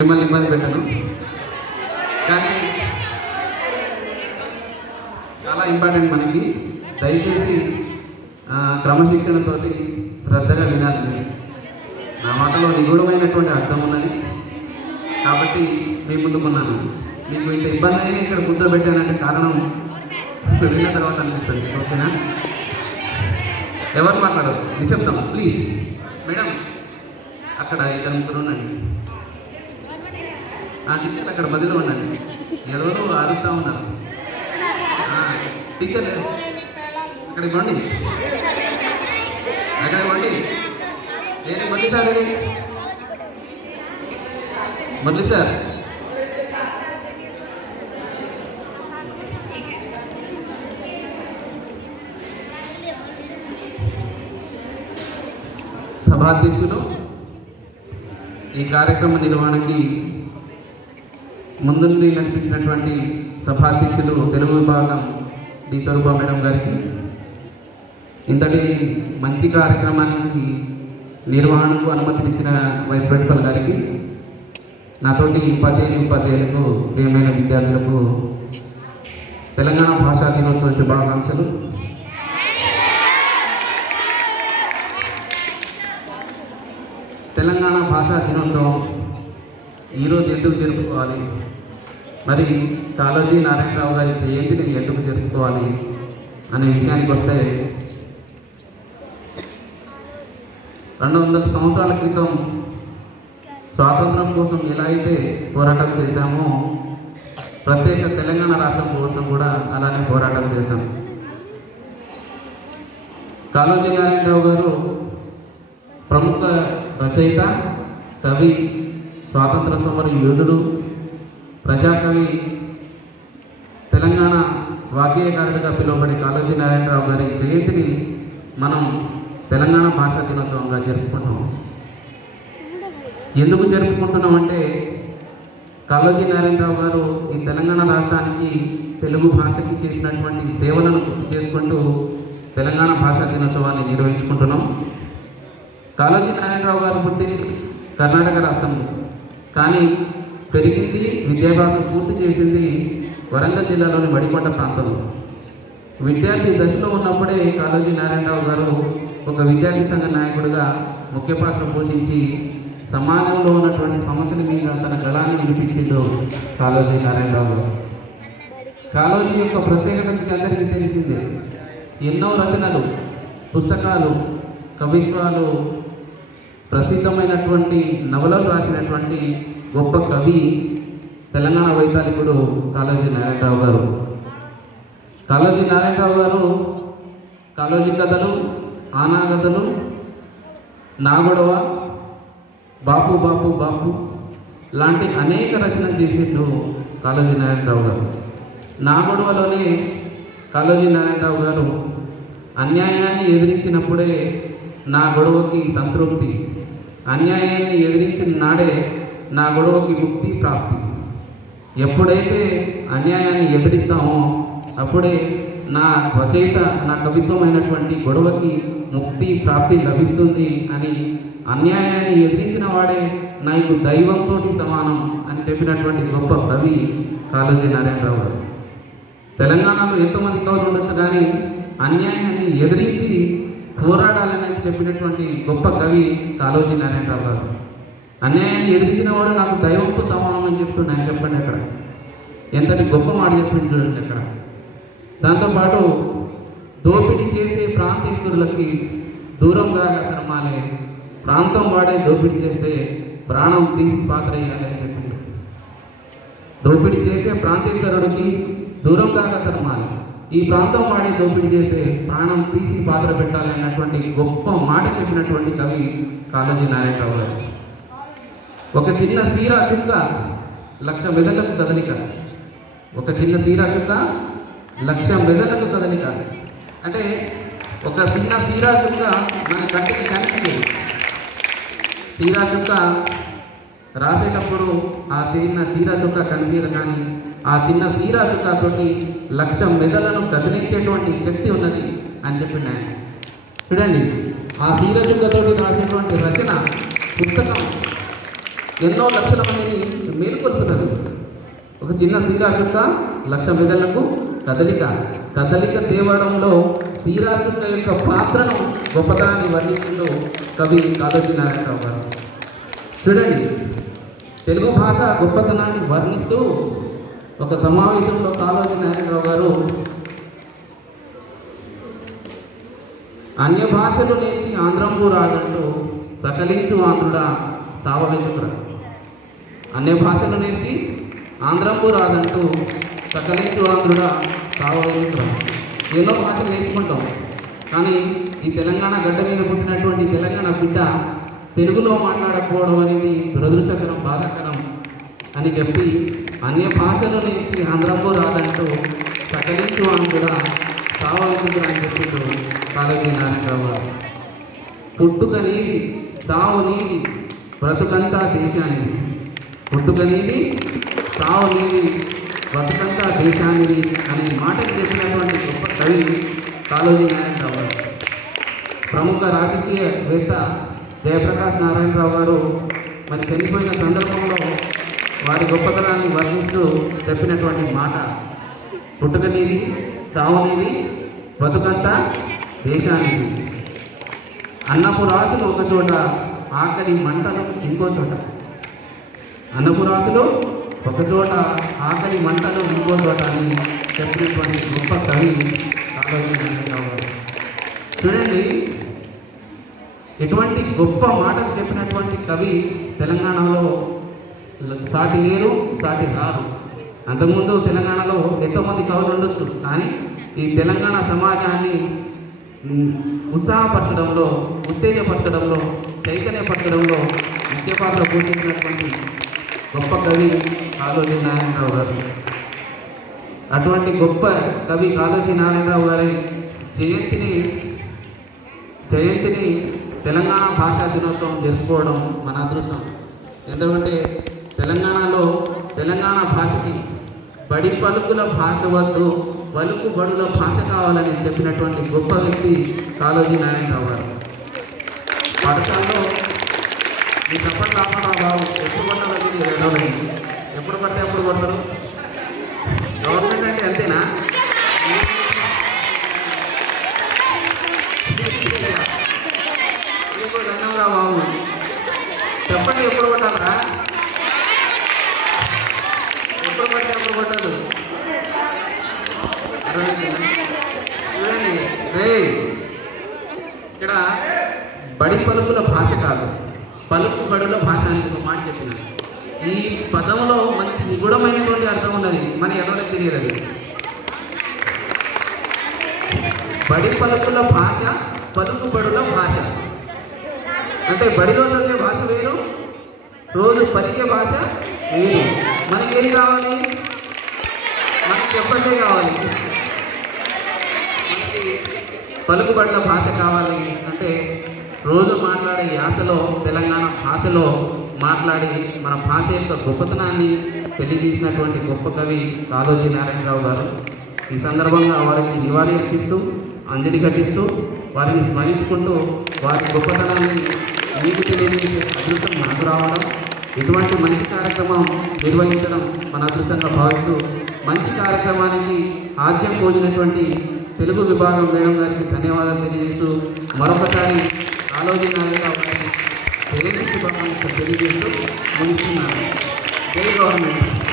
మిమ్మల్ని ఇబ్బంది పెట్టను. కానీ చాలా ఇంపార్టెంట్ మనకి. దయచేసి ఆ, క్రమశిక్షణతోటి శ్రద్ధగా వినాలి. నా మాటలో నిగూఢమైనటువంటి అర్థం ఉన్నది. కాబట్టి మీ ముందుకున్నాను మీకు ఇంత ఇబ్బంది అయినా ఇక్కడ కూర్చోబెట్టానంటే కారణం విన్న తర్వాత అనిపిస్తుంది. ఓకేనా? ఎవరు మాట్లాడరు? నిశ్శబ్దం ప్లీజ్. మేడం అక్కడ ఇద్దరు ముగ్గురు ఉండండి. ఆ టీచర్ అక్కడ మధ్యలో ఉండండి ఎవరో ఆరుస్తూ ఉన్నారు టీచర్ అక్కడికి రండి అక్కడికి రండి ఏది? మళ్ళీ సార్ ఏది? సార్? సభాధ్యక్షులు ఈ కార్యక్రమ నిర్వహణకి ముందుండి నడిపించినటువంటి సభాధ్యక్షులు తెలుగు విభాగం డి. స్వరూప మేడం గారికి ఇంతటి మంచి కార్యక్రమానికి నిర్వహణకు అనుమతినిచ్చిన వైస్ ప్రిన్సిపల్ గారికి నాతోటి ఉపాధ్యాయుని ఉపాధ్యాయులకు ప్రియమైన విద్యార్థులకు తెలంగాణ భాషా దినోత్సవ శుభాకాంక్షలు. తెలంగాణ భాషా దినోత్సవం ఈరోజు ఎందుకు జరుపుకోవాలి? మరి కాళోజీ నారాయణరావు గారి జయంతిని ఎందుకు జరుపుకోవాలి అనే విషయానికి వస్తే రెండు వందల సంవత్సరాల క్రితం స్వాతంత్రం కోసం ఎలా అయితే పోరాటం చేశామో ప్రత్యేక తెలంగాణ రాష్ట్రం కోసం కూడా అలానే పోరాటం చేశాం. కాళోజీ నారాయణరావు గారు ప్రముఖ రచయిత కవి స్వాతంత్ర సమర యోధుడు ప్రజాకవి తెలంగాణ వాగ్గేయకారుడిగా పిలువబడే కాళోజీ నారాయణరావు గారి జయంతిని మనం తెలంగాణ భాషా దినోత్సవంగా జరుపుకుంటున్నాం. ఎందుకు జరుపుకుంటున్నాం అంటే కాళోజీ నారాయణరావు గారు ఈ తెలంగాణ రాష్ట్రానికి తెలుగు భాషకి చేసినటువంటి సేవలను గుర్తు చేసుకుంటూ తెలంగాణ భాషా దినోత్సవాన్ని నిర్వహించుకుంటున్నాం. కాళోజీ నారాయణరావు గారు పుట్టి కర్ణాటక రాష్ట్రంలో. కానీ పెరిగింది విద్యాభ్యాసం పూర్తి చేసింది వరంగల్ జిల్లాలోని వడికొండ ప్రాంతంలో. విద్యార్థి దశలో ఉన్నప్పుడే కాళోజీ నారాయణరావు గారు ఒక విద్యార్థి సంఘ నాయకుడిగా ముఖ్య పాత్ర పోషించి సమాజంలో ఉన్నటువంటి సమస్యల మీద తన గళాన్ని వినిపించిందో కాళోజీ నారాయణరావు గారు. కాళోజీ యొక్క ప్రత్యేకత మీకు అందరికీ తెలిసిందే. ఎన్నో రచనలు పుస్తకాలు కవిత్వాలు ప్రసిద్ధమైనటువంటి నవలలు రాసినటువంటి గొప్ప కవి తెలంగాణ వైతాళికుడు కాళోజీ నారాయణరావు గారు. కాళోజీ నారాయణరావు గారు కాళోజీ కథలు ఆనా కథలు నాగొడవ బాపు బాపు బాపు లాంటి అనేక రచనలు చేసిండు కాళోజీ నారాయణరావు గారు. నాగొడవలోనే కాళోజీ నారాయణరావు గారు అన్యాయాన్ని ఎదిరించినప్పుడే నా గొడవకి సంతృప్తి. అన్యాయాన్ని ఎదిరించిన నాడే నా గొడవకి ముక్తి ప్రాప్తి. ఎప్పుడైతే అన్యాయాన్ని ఎదిరిస్తామో అప్పుడే నా రచయిత నా కవిత్వమైనటువంటి గొడవకి ముక్తి ప్రాప్తి లభిస్తుంది అని అన్యాయాన్ని ఎదిరించిన వాడే నాకు దైవంతో సమానం అని చెప్పినటువంటి గొప్ప కవి కాళోజీ నారాయణరావు గారు. తెలంగాణలో ఎంతోమంది కవులు ఉండొచ్చు కానీ అన్యాయాన్ని ఎదిరించి పోరాడాలని చెప్పినటువంటి గొప్ప కవి కాళోజీ నారాయణరావు గారు. అన్యాయాన్ని ఎదిరించిన వాడు నాకు దైవంతో సమానం అని చెప్తున్నాను చెప్పండి అక్కడ. ఎంతటి గొప్ప మాట చెప్పింది చూడండి అక్కడ. దాంతోపాటు దోపిడీ చేసే ప్రాంతీకులకి దూరంగా ధర్మాలే ప్రాంతం వాడే దోపిడీ చేస్తే ప్రాణం తీసి పాత్ర వేయాలి అని చెప్పింది దోపిడీ చేసే ప్రాంతీకరుడికి దూరంగా తరమాలి ఈ ప్రాంతం వాడే దోపిడీ చేస్తే ప్రాణం తీసి పాత్ర పెట్టాలి అన్నటువంటి గొప్ప మాట చెప్పినటువంటి కవి కాళోజీ నారాయణరావు గారు. ఒక చిన్న సీరా చుక్క లక్ష మెదళ్ళకు కదలిక. ఒక చిన్న సీరా చుక్క లక్ష మెదళ్ళకు కదలిక. అంటే ఒక చిన్న సీరా చుక్క మన కంటికి కనిపించదు. సీరా చుక్క రాసేటప్పుడు ఆ చిన్న సీరా చుక్క కనిపించదు కానీ ఆ చిన్న సీరా చుక్కతోటి లక్ష మెదలను కదిలించేటువంటి శక్తి ఉన్నది అని చెప్పిండు ఆయన చూడండి ఆ సీర చుక్కతోటి రాసేటువంటి రచన పుస్తకం ఎన్నో లక్షల మందిని మేలుకొల్పుతుంది ఒక చిన్న సీరా చుక్క లక్ష మెదళ్ళకు కదలిక. కదలిక తేవడంలో సీరా చుక్క యొక్క పాత్రను గొప్పతనాన్ని వర్ణిస్తుంటూ కవి కాళోజీ నారాయణరావు గారు. చూడండి తెలుగు భాష గొప్పతనాన్ని వర్ణిస్తూ ఒక సమావేశంలో కాళోజీ నారాయణరావు గారు అన్య భాషలు నేర్చి ఆంధ్రంబు రాజంటూ సకలించు ఆంధ్రుడా సావగించుకురా అన్ని భాషలు నేర్చి ఆంధ్రంబు రాదంటూ సకలించు ఆంధ్రుడా సావగించుకురా ఎన్నో భాషలు నేర్చుకుంటాం. కానీ ఈ తెలంగాణ గడ్డ మీద పుట్టినటువంటి తెలంగాణ బిడ్డ తెలుగులో మాట్లాడకపోవడం అనేది దురదృష్టకరం బాధాకరం అని చెప్పి అన్య భాషలు నేర్చి ఆంధ్రంబు రాదంటూ సకలించు ఆంధ్రుడా సావగించుకురా అని చెప్పిండు కాలేజీ నారాయణరావు గారు. పుట్టుక నీది చావు నీది బ్రతుకంతా దేశానిది. పుట్టుకనేది సావు లేని బ్రతుకంతా దేశానిది అనే మాటలు చెప్పినటువంటి గొప్ప కవి కాళోజీ నారాయణరావు గారు. ప్రముఖ రాజకీయవేత్త జయప్రకాష్ నారాయణరావు గారు మరి చనిపోయిన సందర్భంలో వారి గొప్పతనాన్ని వర్ణిస్తూ చెప్పినటువంటి మాట. పుట్టుకనేది సావునేది సావు నీది బతుకంతా అన్నపు రాసులు ఒక చోట ఆకలి మంటలు ఇంకో చోట. అన్నపు ఒక చోట ఆకలి మంటలు ఇంకో చోట అని చెప్పినటువంటి గొప్ప కవి చూడండి ఎటువంటి గొప్ప మాటలు చెప్పినటువంటి కవి తెలంగాణలో సాటి లేరు సాటి రారు. అంతకుముందు తెలంగాణలో ఎంతోమంది కవులు ఉండొచ్చు కానీ ఈ తెలంగాణ సమాజాన్ని ఉత్సాహపరచడంలో ఉత్తేజపరచడంలో చైతన్యపరచడంలో ముఖ్య పాత్ర పోషించినటువంటి గొప్ప కవి కాళోజీ నారాయణరావు గారు. అటువంటి గొప్ప కవి కాళోజీ నారాయణరావు గారి జయంతిని జయంతిని తెలంగాణ భాషా దినోత్సవం జరుపుకోవడం మన అదృష్టం. ఎందుకంటే తెలంగాణలో తెలంగాణ భాషకి బడి పలుకుల భాష వద్దు. పలుపు బడుల భాష కావాలని చెప్పినటువంటి గొప్ప వ్యక్తి కాలోజీ నారాయణరావు గారు. పాఠశాలలో మీ సఫర్ రామారావు బాబు ఎప్పుడు కొట్టాలని వెళ్ళాలి ఎప్పుడు పడితే ఎప్పుడు కొడతారు? గవర్నమెంట్ అంటే అంతేనా? మీకు దండంరా బాబు చెప్పండి ఎప్పుడు కొట్టాలరా? ఎప్పుడు పడితే ఎప్పుడు కొట్టదు చూడండి రే ఇక్కడ బడి పలుకుల భాష కాదు. పలుకు బడుల భాష అని ఒక మాట చెప్పిన. ఈ పదంలో మంచి నిగూఢమైనటువంటి అర్థం ఉన్నది. మన ఎవరికి తెలియదు అది. బడి పలుకుల భాష పలుకు బడుల భాష. అంటే బడిలో చదివే భాష వేరు రోజు పలికే భాష వేరు. మనకి ఏది కావాలి? మనకి చెప్పండి కావాలి? పలుకుబడిన భాష కావాలి అంటే రోజు మాట్లాడే యాసలో తెలంగాణ భాషలో మాట్లాడి మన భాష యొక్క గొప్పతనాన్ని తెలియజేసినటువంటి గొప్ప కవి కాలోజీ నారాయణరావు గారు. ఈ సందర్భంగా వారికి నివాళి అర్పిస్తూ అంజలి ఘటిస్తూ వారిని స్మరించుకుంటూ వారి గొప్పతనాన్ని మీకు తెలియజేసే అదృష్టం మనకు రావడం ఇటువంటి మంచి కార్యక్రమం నిర్వహించడం మన అదృష్టంగా భావిస్తూ మంచి కార్యక్రమానికి ఆద్యం పోజినటువంటి తెలుగు విభాగం మేడం గారికి ధన్యవాదాలు తెలియజేస్తూ మరొకసారి ఆలోచన శుభాకాంక్షలు తెలియజేస్తూ ముగిస్తున్నాను. జై గవర్నమెంట్.